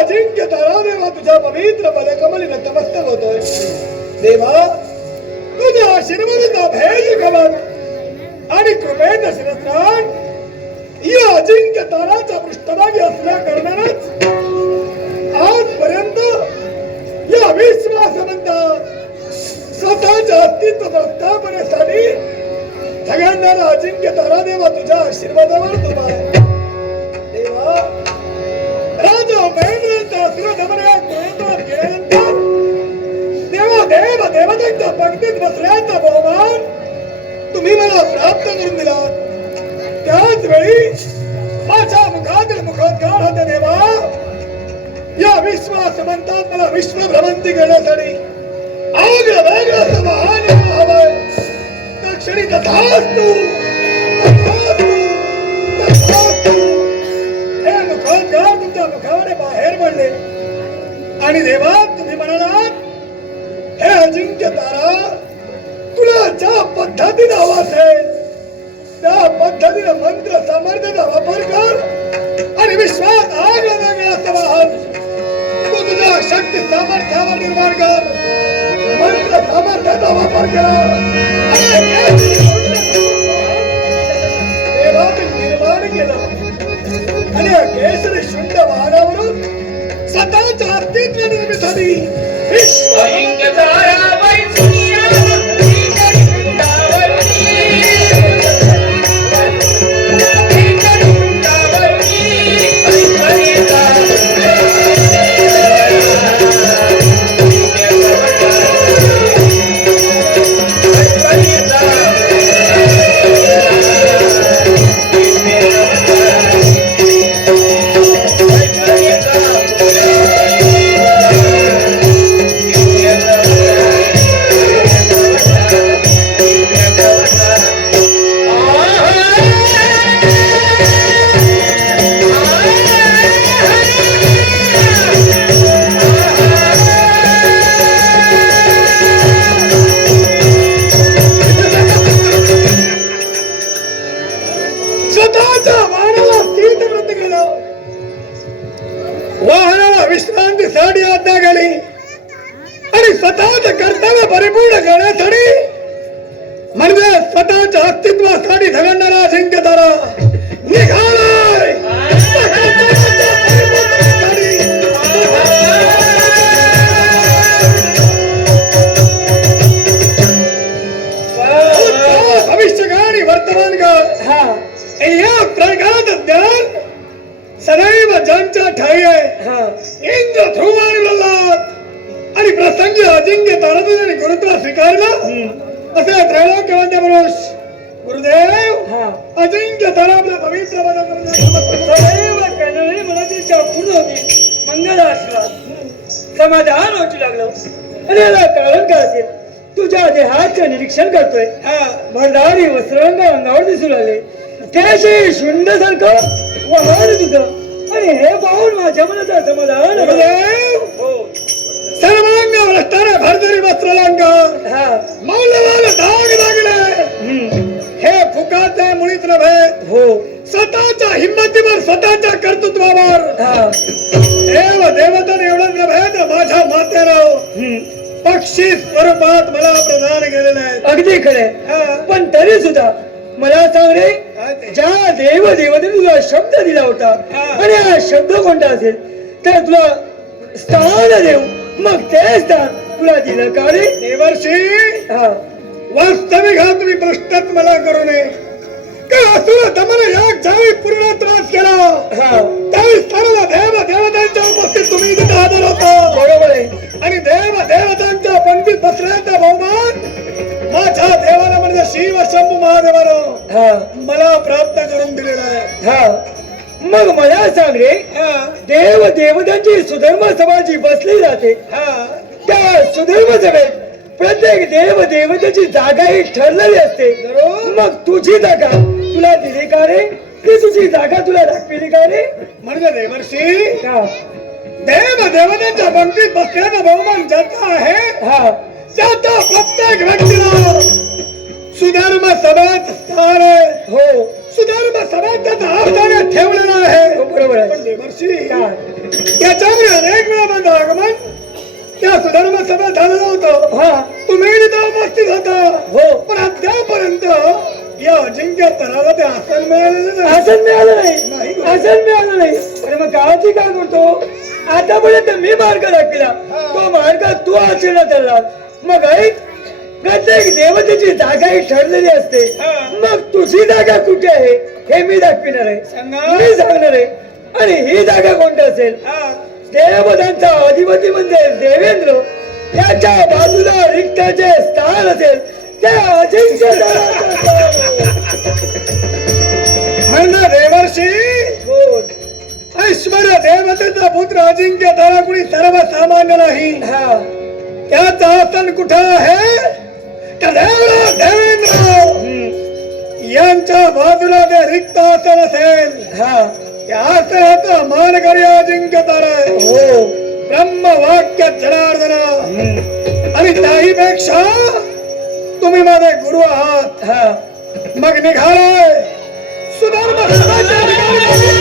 अजिंक्य तारा देवा तुझ्या पवित्र पदकमली नतमस्तक होतोय देवा तुझ्या आशीर्वादाचा भेद खबर आणि कृपेचा शिरस्त्राण या अजिंक्य ताराच्या पृष्ठभागी असल्या कारणानच आजपर्यंत या विश्वासवंत स्वतःच्या अस्तित्व प्रस्थापनेसाठी सगळ्यांना अजिंक्य तारा देवा तुझ्या आशीर्वादावर तुला देवा राजा महेंद्रांच्या असुरधमनात प्रयत्नात गेल्यानंतर देवा देव देवतांच्या पंक्तीत बसल्याचा बहुमान तुम्ही मला प्राप्त करून दिला त्याच वेळी माझ्या मुखातील मुखोद्गार होते देवा या विश्वासवंतात मला विश्वभ्रमंती करण्यासाठी आग्रह वेगळं समाधान हवंय त्या क्षणी तथास्तु हे मुखोद्गार तुमच्या मुखावर बाहेर पडले आणि देवा तुम्ही म्हणालात हे अजिंक्य तारा तुला ज्या पद्धतीने हवा असेल त्या पद्धतीने मंत्र सामर्थ्याचा वापर कर आणि विश्वात आग वेगळा समाधान तू तुझ्या शक्ती सामर्थ्यावर निर्माण कर मंत्र सामर्थ्याचा वापर करा देवाने निर्माण केला आणि केसरी शुंड वाहनावरून स्वतःच्या अस्तित्व निर्मिती विश्व विश्रांतीसाठी आज्ञा केली आणि स्वतःच कर्तव्य परिपूर्ण करण्यासाठी म्हणजे स्वतःच्या अस्तित्वासाठी झगडणारा अजिंक्य तारा निघालाय भविष्यकाळ वर्तमान काळ या प्रकारात ज्ञान सदैव ज्यांच्या ठाई आहे इंद्र ध्रुव आणि प्रल्हाद आणि प्रसंगी अजिंक्य ताराने गुरुत्व स्वीकारला असे त्रैलोक्यवंत पुरुष गुरुदेव अजिंक्य तारा आपल्या पवित्र सदैव कॅनरी मनाची पूर्ण होती मंगल आशीर्वाद समाधान वाटू लागलं आणि याला कारण काय असेल तुझ्या देहाचं निरीक्षण करतोय भरदारी वस्त्ररंग अंगावर दिसू लागले त्याशी शुंड सारखं वाहन तुझं आणि हे पाहून माझ्या मनाचा समाधान सर्वांगावर असणारे भरदारी वस्त्ररंग मौल्यवान दाग लागले हे फुकाचे मुळीत नव्हे स्वतःच्या हिंमतीवर स्वतःच्या कर्तृत्वावर देव देवताने एवढं नव्हे तर माझ्या मातेराव पक्षी स्वरूपात मला प्रदान केलेले आहे अगदी खरे पण तरी सुद्धा मला सांग रे ज्या देव देवतेने तुला शब्द दिला होता आणि हा शब्द कोणता असेल तर तुला स्थान देऊ मग ते स्थान तुला दिलं का रे देवर्षी वास्तविक हा तुम्ही प्रश्नच मला करू नये का असुर दमन याग ज्यावेळी पूर्णत्वास केला त्यावेळी सर्व देव देवतांच्या उपस्थित तुम्ही इथे हजर होता बरोबर आहे आणि देव देवतांच्या पंक्तीत बसण्याचा बहुमान माझ्या देवाला म्हणजे शिव शंभू महादेवानं मला प्राप्त करून दिलेला आहे मग मला सांग रे देव देवतांची सुधर्म सभा जी बसली जाते त्या सुधर्म सभेत प्रत्येक देव देवतेची जागा ही ठरलेली असते मग तुझी जागा तुला दिली का रे की तुझी जागा तुला दाखविली का रे म्हणजे देवर्षी देव देवतांच्या पंक्तीत बसण्याचा बहुमान ज्याचा आहे त्याचा प्रत्येक व्यक्तीला सुधर्म सभेत स्थान आहे सुधर्म सभेत त्याचा स्थान ठेवलेला आहे बरोबर आहे पण देवर्षी याच्यामुळे देवाचं आगमन त्या सुधर्म सभेत झालं नव्हतं. हा तुम्ही तिथं उपस्थित होता. हो पण अद्यापर्यंत या अजिंक्य तराला ते आसन मिळालेलं नाही. आसन मिळालं नाही. नाही आसन मिळालं नाही अरे मग गावाची काय करतो आतापर्यंत मी मार्ग दाखविला तो मार्ग तू आचरणात आणला मग ऐक प्रत्येक देवतेची जागा ही ठरलेली असते हा. मग तुझी जागा कुठे आहे हे मी दाखविणार आहे सांगा. मी सांगणार आहे आणि ही जागा कोणती असेल हा. देवतांचा अधिपती म्हणजे देवेंद्र याच्या बाजूला रिक्ताचे स्थान असेल त्या अजिंक्य ताराचं स्थान. म्हणणं देवर्षी बोल. ऐश्वर्य देवतेचा पुत्र अजिंक्य तारा कुणी सर्वसामान्य नाही. हा त्याचं आसन कुठं आहे तर देवराज देवेंद्र हम्म. यांच्या बाजूला ते रिक्त आसन असेल. हा त्या आसनाचा मानकरी अजिंक्य तारा आहे. हो ब्रह्मवाक्य जनार्दन हम्म. आणि त्याहीपेक्षा तुम्ही माझे गुरु आहात. हा मग निघालाय सुधर्म सभाच्या ठिकाणी.